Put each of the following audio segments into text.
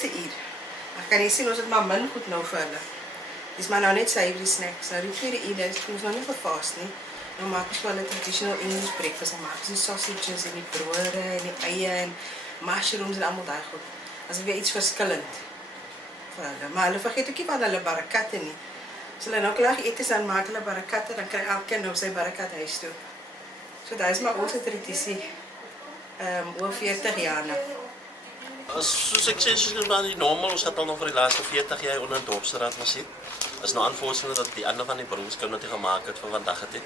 eerste uur. Dan kan jy sien ons het maar min goed nou vir hulle. Dis maar nou net savory snacks. Nou die tweede uur is ons nou nie vervaas nie. Nou maak ons wel 'n traditional English breakfast. Dan maak ons die sausages en die brode en die eie en mushrooms en almal daai goed. As weer iets verskillend vir hulle. Maar hulle vergeet ook nie van hulle barakatte nie. As hulle nou klaar geëet is, dan maak hulle barakatte, dan kry elkeen nou sy barakat huis toe. So dat is maar onze traditie. Oor 40 jaar nou. Soos ek sê, soos die normaal, ons het al nog vir die laaste 40 jaar onder in Dorpsstraat maar sit. Is nou aanvoorstelde dat die ander van die broers kan wat gemaak het vir vandag het.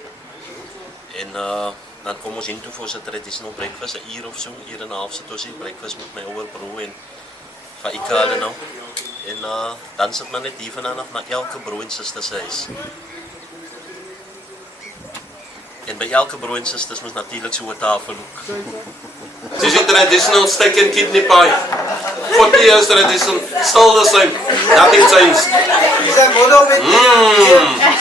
En dan kom ons in toe vir ons traditional breakfast, 'n uur of so, 1 uur en 'n half sit ons in breakfast met my ouer broer en van Ikale nou. En dan sit man net hier vandaan af na elke broer en suster se huis. En by elke broer en susters moet natuurlik so 'n tafel ook. This is traditional steak and kidney pie. 40 years tradition, still the same. Nothing changed. Is that mono with